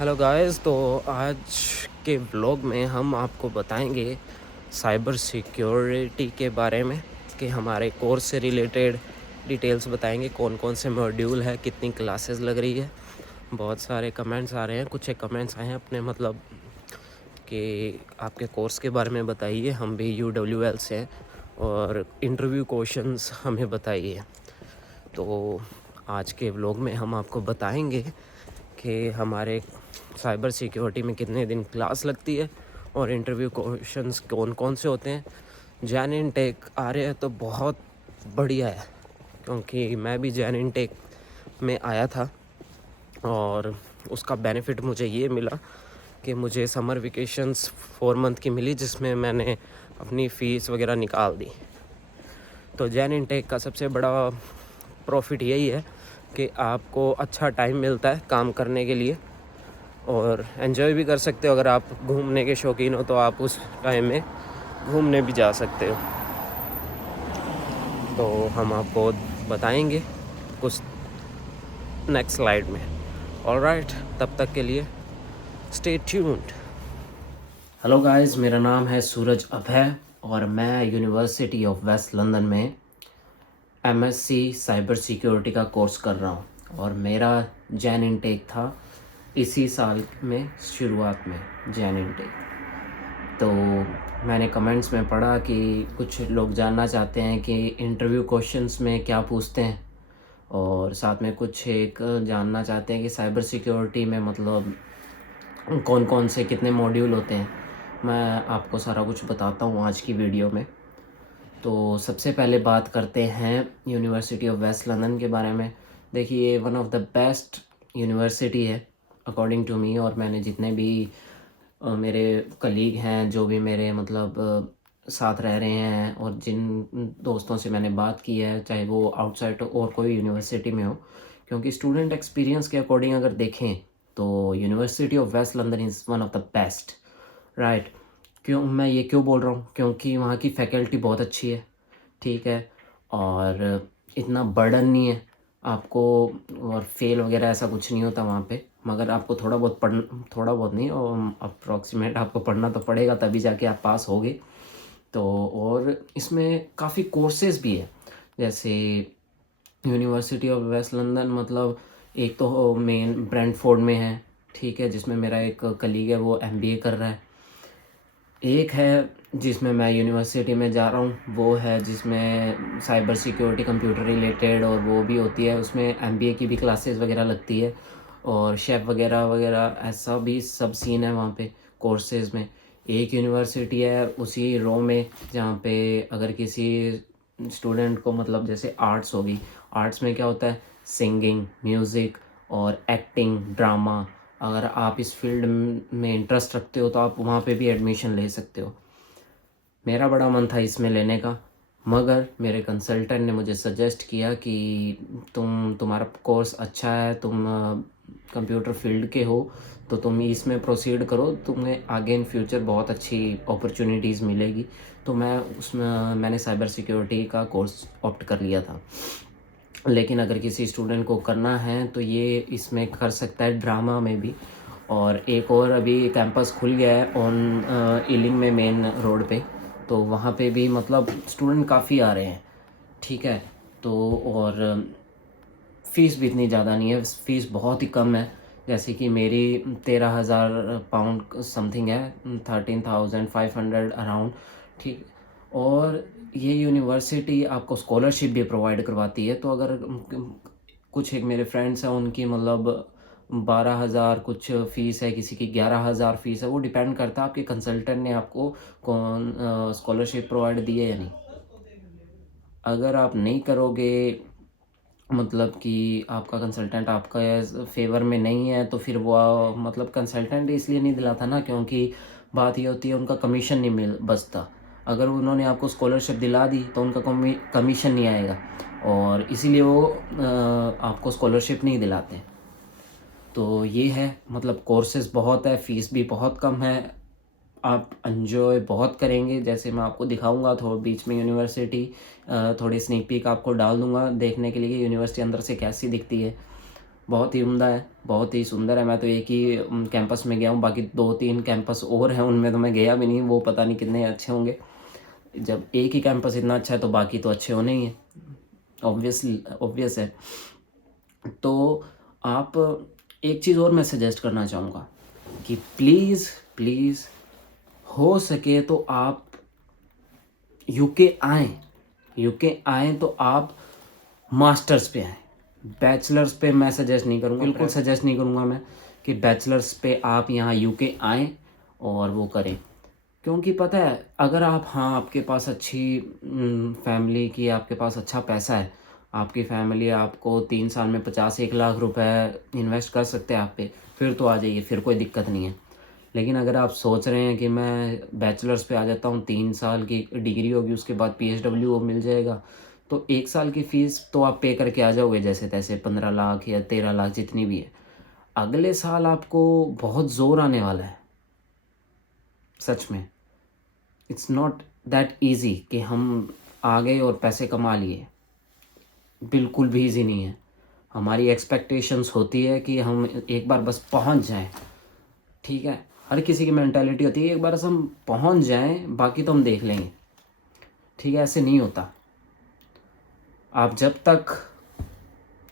Hello guys. तो आज के व्लॉग में हम आपको बताएंगे साइबर सिक्योरिटी के बारे में कि हमारे कोर्स से रिलेटेड डिटेल्स बताएंगे, कौन कौन से मॉड्यूल है, कितनी क्लासेस लग रही है। बहुत सारे कमेंट्स आ रहे हैं, कुछ एक कमेंट्स आए हैं अपने मतलब कि आपके कोर्स के बारे में बताइए, हम भी UWL से हैं, और इंटरव्यू क्वेश्चंस हमें बताइए। तो आज के व्लॉग में हम आपको बताएंगे कि हमारे साइबर सिक्योरिटी में कितने दिन क्लास लगती है और इंटरव्यू क्वेश्चंस कौन कौन से होते हैं। जैन इनटेक आ रहे हैं तो बहुत बढ़िया है, क्योंकि मैं भी जैन इनटेक में आया था और उसका बेनिफिट मुझे ये मिला कि मुझे समर वेकेशंस 4 मंथ की मिली, जिसमें मैंने अपनी फ़ीस वगैरह निकाल दी। तो जैन इनटेक का सबसे बड़ा प्रॉफिट यही है कि आपको अच्छा टाइम मिलता है काम करने के लिए और एंजॉय भी कर सकते हो। अगर आप घूमने के शौकीन हो तो आप उस टाइम में घूमने भी जा सकते हो। तो हम आपको बताएंगे कुछ नेक्स्ट स्लाइड में। ऑलराइट, तब तक के लिए स्टे ट्यून्ड। हेलो गाइस, मेरा नाम है सूरज अभय और मैं यूनिवर्सिटी ऑफ वेस्ट लंदन में MSc साइबर सिक्योरिटी का कोर्स कर रहा हूँ और मेरा जैन इनटेक था इसी साल में, शुरुआत में जैन इनटेक। तो मैंने कमेंट्स में पढ़ा कि कुछ लोग जानना चाहते हैं कि इंटरव्यू क्वेश्चंस में क्या पूछते हैं, और साथ में कुछ एक जानना चाहते हैं कि साइबर सिक्योरिटी में मतलब कौन कौन से कितने मॉड्यूल होते हैं। मैं आपको सारा कुछ बताता हूँ आज की वीडियो में। तो सबसे पहले बात करते हैं यूनिवर्सिटी ऑफ वेस्ट लंदन के बारे में। देखिए, ये one of the best university है अकॉर्डिंग टू मी, और मैंने जितने भी मेरे कलीग हैं, जो भी मेरे मतलब साथ रह रहे हैं, और जिन दोस्तों से मैंने बात की है, चाहे वो आउटसाइड और कोई यूनिवर्सिटी में हो, क्योंकि स्टूडेंट एक्सपीरियंस के अकॉर्डिंग अगर देखें तो university of West London is one of the best, right. क्यों मैं ये क्यों बोल रहा हूँ? क्योंकि वहाँ की फैकल्टी बहुत अच्छी है, ठीक है, और इतना बर्डन नहीं है आपको, और फेल वगैरह ऐसा कुछ नहीं होता वहाँ पे। मगर आपको थोड़ा बहुत नहीं, और अप्रॉक्सीमेट आपको पढ़ना तो पड़ेगा, तभी जाके आप पास होगे। तो और इसमें काफ़ी कोर्सेज़ भी है, जैसे यूनिवर्सिटी ऑफ वेस्ट लंदन मतलब एक तो मेन ब्रेंटफोर्ड में है, ठीक है, जिसमें मेरा एक कलीग है वो MBA कर रहा है। एक है जिसमें मैं यूनिवर्सिटी में जा रहा हूँ, वो है जिसमें साइबर सिक्योरिटी कंप्यूटर रिलेटेड और वो भी होती है, उसमें MBA की भी क्लासेस वगैरह लगती है, और शेफ़ वगैरह वगैरह ऐसा भी सब सीन है वहाँ पे कोर्सेज़ में। एक यूनिवर्सिटी है उसी रो में, जहाँ पे अगर किसी स्टूडेंट को मतलब जैसे आर्ट्स होगी, आर्ट्स में क्या होता है, सिंगिंग, म्यूज़िक और एक्टिंग, ड्रामा, अगर आप इस फील्ड में इंटरेस्ट रखते हो तो आप वहाँ पे भी एडमिशन ले सकते हो। मेरा बड़ा मन था इसमें लेने का, मगर मेरे कंसल्टेंट ने मुझे सजेस्ट किया कि तुम्हारा कोर्स अच्छा है, तुम कंप्यूटर फील्ड के हो, तो तुम इसमें प्रोसीड करो, तुम्हें आगे इन फ्यूचर बहुत अच्छी अपॉर्चुनिटीज़ मिलेगी। तो मैंने साइबर सिक्योरिटी का कोर्स ऑप्ट कर लिया था। लेकिन अगर किसी स्टूडेंट को करना है तो ये इसमें कर सकता है, ड्रामा में भी। और एक और अभी कैंपस खुल गया है ऑन ईलिंग में, मेन रोड पे, तो वहाँ पे भी मतलब स्टूडेंट काफ़ी आ रहे हैं, ठीक है। तो और फ़ीस भी इतनी ज़्यादा नहीं है, फ़ीस बहुत ही कम है। जैसे कि मेरी 13,000 पाउंड समथिंग है, 13,500 अराउंड, ठीक। और ये यूनिवर्सिटी आपको स्कॉलरशिप भी प्रोवाइड करवाती है। तो अगर कुछ एक मेरे फ्रेंड्स हैं, उनकी मतलब 12,000 कुछ फ़ीस है, किसी की 11,000 फ़ीस है, वो डिपेंड करता है आपके कंसल्टेंट ने आपको कौन स्कॉलरशिप प्रोवाइड दी है या नहीं। अगर आप नहीं करोगे, मतलब कि आपका कंसल्टेंट आपका फेवर में नहीं है, तो फिर वो मतलब कंसल्टेंट इसलिए नहीं दिलाता ना, क्योंकि बात ये होती है उनका कमीशन नहीं मिल बचता। अगर उन्होंने आपको स्कॉलरशिप दिला दी तो उनका कमीशन नहीं आएगा, और इसीलिए वो आपको स्कॉलरशिप नहीं दिलाते। तो ये है, मतलब कोर्सेज़ बहुत है, फ़ीस भी बहुत कम है, आप एंजॉय बहुत करेंगे। जैसे मैं आपको दिखाऊंगा थोड़ा बीच में यूनिवर्सिटी, थोड़ी स्नीक पीक आपको डाल दूंगा देखने के लिए कि यूनिवर्सिटी अंदर से कैसी दिखती है। बहुत ही उम्दा है, बहुत ही सुंदर है। मैं तो एक ही कैंपस में गया हूँ, बाकी 2-3 कैंपस और हैं, उनमें तो मैं गया भी नहीं, वो पता नहीं कितने अच्छे होंगे। जब एक ही कैंपस इतना अच्छा है तो बाकी तो अच्छे होने ही हैं, ऑब्वियस है। तो आप, एक चीज़ और मैं सजेस्ट करना चाहूँगा कि प्लीज़ प्लीज़ हो सके तो आप यूके आएँ तो आप मास्टर्स पे आएँ, बैचलर्स पे मैं सजेस्ट नहीं करूँगा, बिल्कुल सजेस्ट नहीं करूँगा मैं कि बैचलर्स पे आप यहाँ यूके आएँ और वो करें। क्योंकि पता है, अगर आप, हाँ, आपके पास अच्छी फैमिली की, आपके पास अच्छा पैसा है, आपकी फैमिली आपको 3 साल में 50-1 लाख रुपए इन्वेस्ट कर सकते हैं आप पे, फिर तो आ जाइए, फिर कोई दिक्कत नहीं है। लेकिन अगर आप सोच रहे हैं कि मैं बैचलर्स पे आ जाता हूँ, 3 साल की डिग्री होगी, उसके बाद PhD मिल जाएगा, तो 1 साल की फ़ीस तो आप पे करके आ जाओगे जैसे तैसे, 15 लाख या 13 लाख जितनी भी है। अगले साल आपको बहुत ज़ोर आने वाला है, सच में। इट्स नॉट दैट ईज़ी कि हम आ गए और पैसे कमा लिए, बिल्कुल भी ईज़ी नहीं है। हमारी एक्सपेक्टेशंस होती है कि हम एक बार बस पहुंच जाएं, ठीक है, हर किसी की मेंटालिटी होती है एक बार हम पहुंच जाएं, बाकी तो हम देख लेंगे, ठीक है। ऐसे नहीं होता। आप जब तक,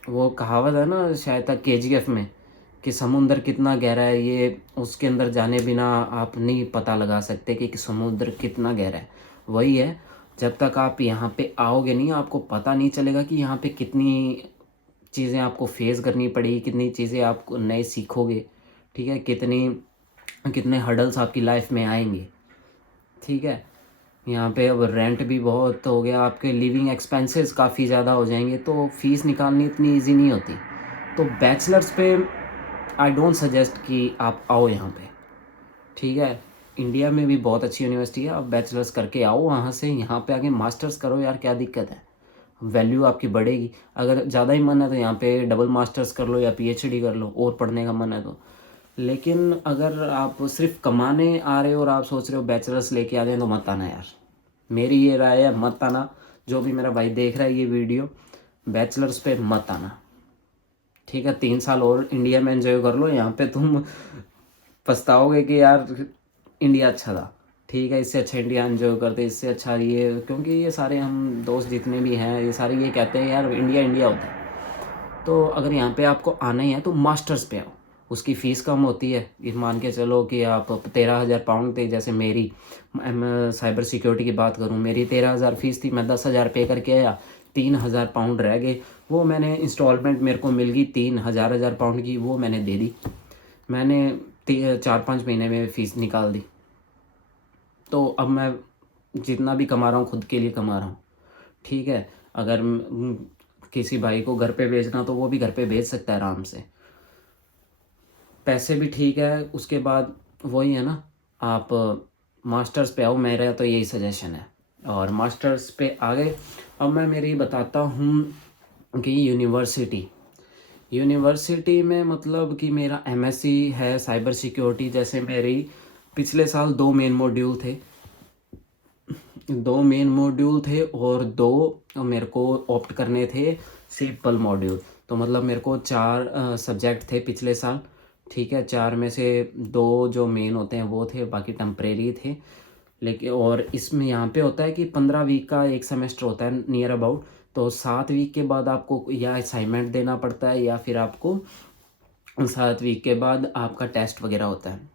वो कहावत है ना शायद तक KGF में, कि समुद्र कितना गहरा है, ये उसके अंदर जाने बिना आप नहीं पता लगा सकते कि समुद्र कितना गहरा है। वही है, जब तक आप यहाँ पे आओगे नहीं, आपको पता नहीं चलेगा कि यहाँ पे कितनी चीज़ें आपको फेस करनी पड़ेगी, कितनी चीज़ें आप नए सीखोगे, ठीक है, कितने हर्डल्स आपकी लाइफ में आएंगे, ठीक है। यहाँ पे अब रेंट भी बहुत हो गया, आपके लिविंग एक्सपेंसेस काफ़ी ज़्यादा हो जाएंगे, तो फीस निकालनी इतनी इजी नहीं होती। तो बैचलर्स पे आई डोंट सजेस्ट कि आप आओ यहाँ पे, ठीक है। इंडिया में भी बहुत अच्छी यूनिवर्सिटी है, आप बैचलर्स करके आओ वहाँ से, यहाँ पे आके मास्टर्स करो यार, क्या दिक्कत है, वैल्यू आपकी बढ़ेगी। अगर ज़्यादा ही मन है तो यहाँ पे डबल मास्टर्स कर लो या PhD कर लो, और पढ़ने का मन है तो। लेकिन अगर आप सिर्फ कमाने आ रहे हो और आप सोच रहे हो बैचलर्स लेके आ जाए, तो मत आना यार, मेरी ये राय है, मत आना। जो भी मेरा भाई देख रहा है ये वीडियो, बैचलर्स पे मत आना, ठीक है। 3 साल और इंडिया में एंजॉय कर लो, यहाँ पे तुम पछताओगे कि यार इंडिया अच्छा था, ठीक है, इससे अच्छा इंडिया एंजॉय करते, इससे अच्छा ये, क्योंकि ये सारे हम दोस्त जितने भी हैं, ये सारे ये कहते हैं यार इंडिया इंडिया होता है। तो अगर यहाँ पे आपको आना ही है तो मास्टर्स पे आओ, उसकी फ़ीस कम होती है। ये मान के चलो कि आप 13,000 पाउंड थे, जैसे मेरी, मैं साइबर सिक्योरिटी की बात करूँ, मेरी 13,000 फ़ीस थी, मैं 10,000 पे करके आया, 3,000 पाउंड रह गए, वो मैंने इंस्टॉलमेंट मेरे को मिल गई 3,000 पाउंड की, वो मैंने दे दी, मैंने 4-5 महीने में फ़ीस निकाल दी। तो अब मैं जितना भी कमा रहा हूँ खुद के लिए कमा रहा हूँ, ठीक है। अगर किसी भाई को घर पे भेजना तो वो भी घर पे भेज सकता है आराम से, पैसे भी ठीक है। उसके बाद वही है ना, आप मास्टर्स पे आओ, मेरा तो यही सजेशन है। और मास्टर्स पे आ गए, अब मैं मेरी बताता हूँ कि यूनिवर्सिटी में मतलब कि मेरा MSc है साइबर सिक्योरिटी। जैसे मेरी पिछले साल 2 मेन मॉड्यूल थे और 2 मेरे को ऑप्ट करने थे सिंपल मॉड्यूल। तो मतलब मेरे को 4 सब्जेक्ट थे पिछले साल, ठीक है। 4 में से 2 जो मेन होते हैं वो थे, बाकी टेम्परेरी थे। लेकिन और इसमें यहाँ पे होता है कि 15 वीक का एक सेमेस्टर होता है नियर अबाउट, तो 7 वीक के बाद आपको या असाइनमेंट देना पड़ता है, या फिर आपको 7 वीक के बाद आपका टेस्ट वगैरह होता है।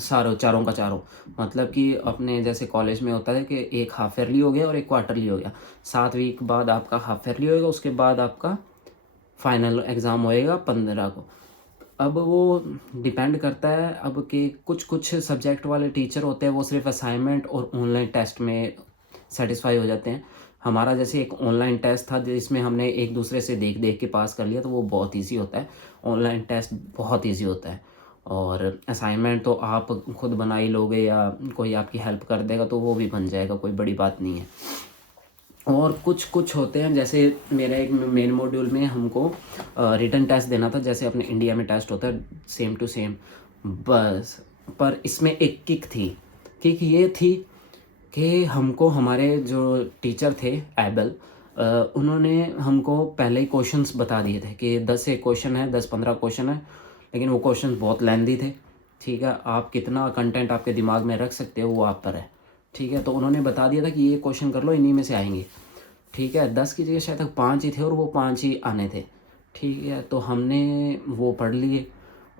चारों का चारों, मतलब कि अपने जैसे कॉलेज में होता है कि एक हाफ ईयरली हो गया और एक क्वार्टरली हो गया, 7 वीक बाद आपका हाफ ईयरली होएगा, उसके बाद आपका फाइनल एग्ज़ाम होएगा 15 को। अब वो डिपेंड करता है अब कि कुछ सब्जेक्ट वाले टीचर होते हैं वो सिर्फ असाइनमेंट और ऑनलाइन टेस्ट में सेटिस्फाई हो जाते हैं। हमारा जैसे एक ऑनलाइन टेस्ट था जिसमें हमने एक दूसरे से देख देख के पास कर लिया, तो वो बहुत इजी होता है, ऑनलाइन टेस्ट बहुत इजी होता है। और असाइनमेंट तो आप खुद बना ही लोगे या कोई आपकी हेल्प कर देगा तो वो भी बन जाएगा, कोई बड़ी बात नहीं है। और कुछ होते हैं, जैसे मेरा एक मेन मॉड्यूल में हमको रिटन टेस्ट देना था, जैसे अपने इंडिया में टेस्ट होता है सेम टू सेम, बस। पर इसमें एक किक ये थी कि हमको हमारे जो टीचर थे एबल, उन्होंने हमको पहले ही क्वेश्चंस बता दिए थे कि 10 एक क्वेश्चन है, 10-15 क्वेश्चन है, लेकिन वो क्वेश्चन बहुत लेंदी थे। ठीक है, आप कितना कंटेंट आपके दिमाग में रख सकते हो वो आप पर है। ठीक है, तो उन्होंने बता दिया था कि ये क्वेश्चन कर लो, इन्हीं में से आएंगे। ठीक है, 10 की जगह शायद तक 5 ही थे और वो 5 ही आने थे। ठीक है, तो हमने वो पढ़ लिए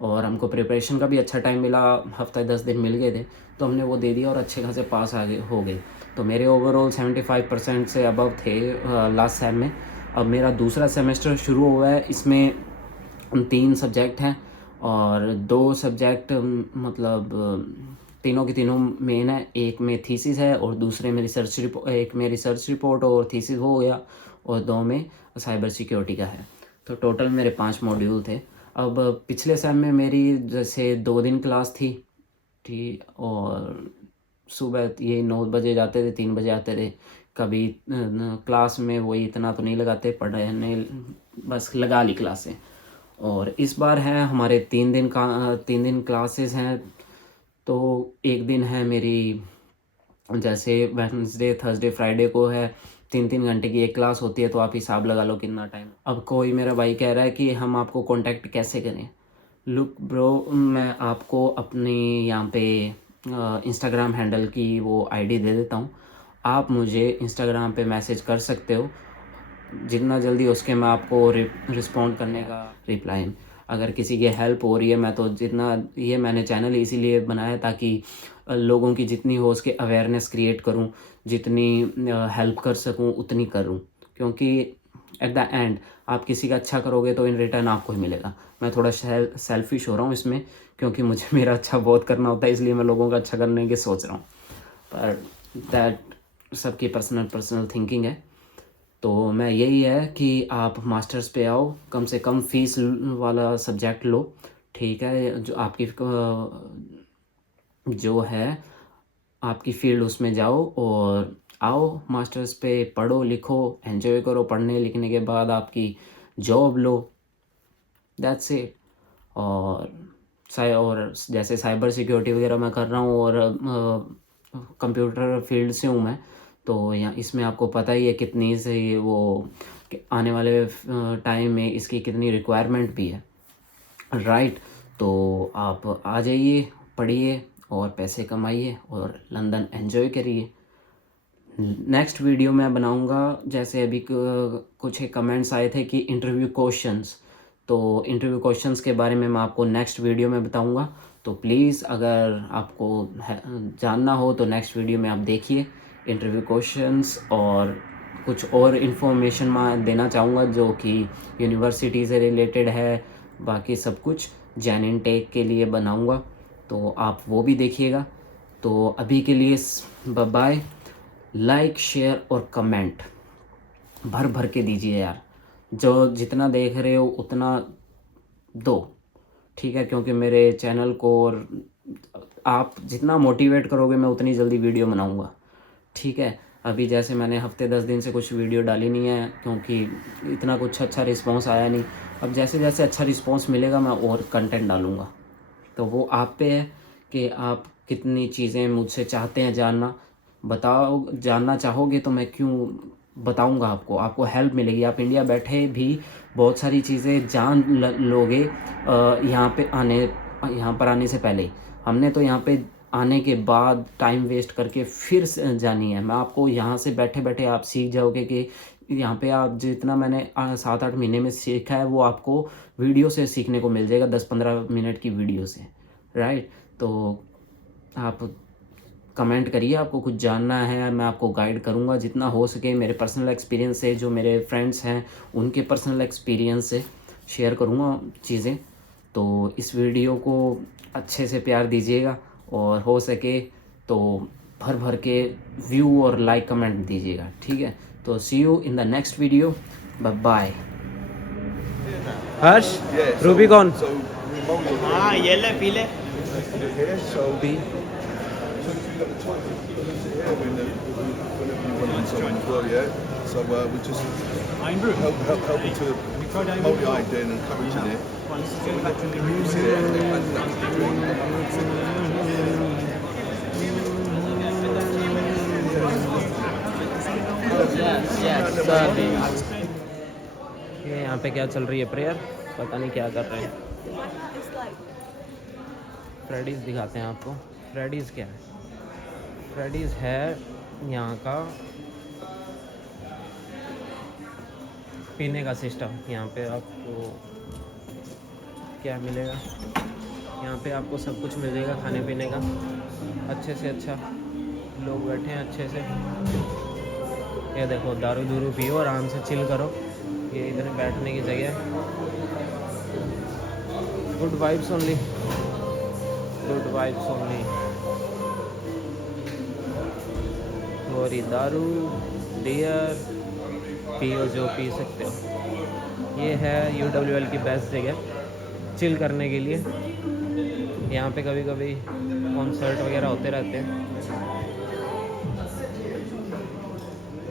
और हमको प्रिपरेशन का भी अच्छा टाइम मिला, हफ्ता 10 दिन मिल गए थे, तो हमने वो दे दिया और अच्छे खासे पास हो गए। तो मेरे ओवरऑल 75% से अबव थे लास्ट सेम में। अब मेरा दूसरा सेमेस्टर शुरू हुआ है, इसमें 3 सब्जेक्ट हैं और 2 सब्जेक्ट मतलब तीनों की तीनों मेन है। एक में थीसिस है और दूसरे में एक में रिसर्च रिपोर्ट और थीसिस हो गया, और 2 में साइबर सिक्योरिटी का है। तो टोटल मेरे 5 मॉड्यूल थे। अब पिछले सेम में मेरी जैसे 2 दिन क्लास थी, ठीक, और सुबह ये 9 बजे जाते थे, 3 बजे आते थे। कभी क्लास में वही इतना तो नहीं लगाते, पढ़ने बस लगा ली क्लासें। और इस बार है हमारे 3 दिन क्लासेस हैं। तो एक दिन है मेरी, जैसे वेडनेसडे, थर्सडे, फ्राइडे को है 3-3 घंटे की एक क्लास होती है, तो आप हिसाब लगा लो कितना टाइम। अब कोई मेरा भाई कह रहा है कि हम आपको कांटेक्ट कैसे करें। लुक ब्रो, मैं आपको अपनी यहाँ पे इंस्टाग्राम हैंडल की वो आईडी दे देता हूँ। आप मुझे इंस्टाग्राम पे मैसेज कर सकते हो, जितना जल्दी उसके मैं आपको रिस्पॉन्ड करने का रिप्लाई। अगर किसी की हेल्प हो रही है, मैं तो जितना, ये मैंने चैनल इसीलिए बनाया ताकि लोगों की जितनी हो उसके अवेयरनेस क्रिएट करूं, जितनी हेल्प कर सकूं उतनी करूं, क्योंकि एट द एंड आप किसी का अच्छा करोगे तो इन रिटर्न आपको ही मिलेगा। मैं थोड़ा सेल्फिश हो रहा हूँ इसमें, क्योंकि मुझे मेरा अच्छा बहुत करना होता है, इसलिए मैं लोगों का अच्छा करने की सोच रहा हूँ। पर दैट सबकी पर्सनल थिंकिंग है। तो मैं यही है कि आप मास्टर्स पे आओ, कम से कम फीस वाला सब्जेक्ट लो। ठीक है, जो आपकी जो है आपकी फील्ड उसमें जाओ और आओ मास्टर्स पे, पढ़ो लिखो एंजॉय करो, पढ़ने लिखने के बाद आपकी जॉब लो, दैट्स इट। और जैसे साइबर सिक्योरिटी वगैरह मैं कर रहा हूँ और कंप्यूटर फील्ड से हूँ मैं, तो यहाँ इसमें आपको पता ही है कितनी से वो आने वाले टाइम में इसकी कितनी रिक्वायरमेंट भी है, राइट। तो आप आ जाइए, पढ़िए और पैसे कमाइए और लंदन एंजॉय करिए। नेक्स्ट वीडियो मैं बनाऊंगा, जैसे अभी कुछ एक कमेंट्स आए थे कि इंटरव्यू क्वेश्चंस, तो इंटरव्यू क्वेश्चंस के बारे में मैं आपको नेक्स्ट वीडियो में बताऊंगा। तो प्लीज़ अगर आपको जानना हो तो नेक्स्ट वीडियो में आप देखिए इंटरव्यू क्वेश्चंस। और कुछ और इन्फॉर्मेशन मैं देना चाहूँगा जो कि यूनिवर्सिटी से रिलेटेड है, बाकी सब कुछ जैन इनटेक के लिए बनाऊँगा, तो आप वो भी देखिएगा। तो अभी के लिए बाय। लाइक शेयर और कमेंट भर भर के दीजिए यार, जो जितना देख रहे हो उतना दो, ठीक है, क्योंकि मेरे चैनल को और आप जितना मोटिवेट करोगे मैं उतनी जल्दी वीडियो बनाऊंगा। ठीक है, अभी जैसे मैंने हफ्ते 10 दिन से कुछ वीडियो डाली नहीं है क्योंकि इतना कुछ अच्छा रिस्पांस आया नहीं। अब जैसे जैसे अच्छा रिस्पांस मिलेगा मैं और कंटेंट डालूँगा। तो वो आप पे है कि आप कितनी चीज़ें मुझसे चाहते हैं जानना। बताओ, जानना चाहोगे तो मैं क्यों बताऊंगा, आपको हेल्प मिलेगी। आप इंडिया बैठे भी बहुत सारी चीज़ें जान लोगे यहाँ पर आने से पहले। हमने तो यहाँ पे आने के बाद टाइम वेस्ट करके फिर जानी है। मैं आपको यहाँ से बैठे बैठे आप सीख जाओगे कि यहाँ पे आप जितना मैंने 7-8 महीने में सीखा है वो आपको वीडियो से सीखने को मिल जाएगा, 10-15 मिनट की वीडियो से, राइट। तो आप कमेंट करिए, आपको कुछ जानना है, मैं आपको गाइड करूँगा जितना हो सके। मेरे पर्सनल एक्सपीरियंस से, जो मेरे फ्रेंड्स हैं उनके पर्सनल एक्सपीरियंस से शेयर करूँगा चीज़ें। तो इस वीडियो को अच्छे से प्यार दीजिएगा और हो सके तो भर भर के व्यू और लाइक कमेंट दीजिएगा, ठीक है। तो see you in the next video, bye bye. Harsh, Rubicon हाँ ये ले पी ले। So we're just helping to hold the idea and encouraging it. ये यहाँ पे क्या चल रही है प्रेयर, पता नहीं क्या कर रहे हैं। फ्रेडीज़ दिखाते हैं आपको। फ्रेडीज़ क्या है? फ्रेडीज़ है यहाँ का पीने का सिस्टम। यहाँ पे आपको क्या मिलेगा, यहाँ पे आपको सब कुछ मिल जाएगा खाने पीने का, अच्छे से अच्छा। लोग बैठे हैं अच्छे से, ये देखो दारू दूरू पियो, आराम से चिल करो। ये इधर बैठने की जगह है। Good vibes only, good vibes only. और ये दारू बियर पियो जो पी सकते हो। ये है UWL की बेस्ट जगह चिल करने के लिए। यहाँ पे कभी कभी कॉन्सर्ट वगैरह होते रहते हैं।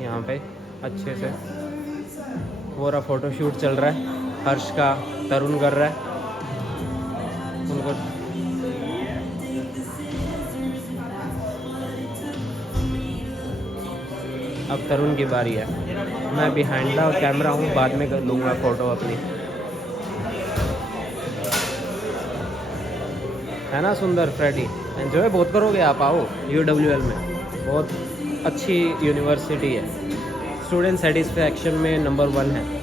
यहाँ पे अच्छे से वो रहा फ़ोटोशूट चल रहा है, हर्ष का तरुण कर रहा है उनको। अब तरुण की बारी है। मैं बिहाइंड द कैमरा हूँ, बाद में कर लूँगा फ़ोटो अपनी। है ना सुंदर फ्रेडी? एंजॉय बहुत करोगे आप, आओ UWL में, बहुत अच्छी यूनिवर्सिटी है। स्टूडेंट सेटिस्फेक्शन में नंबर 1 है।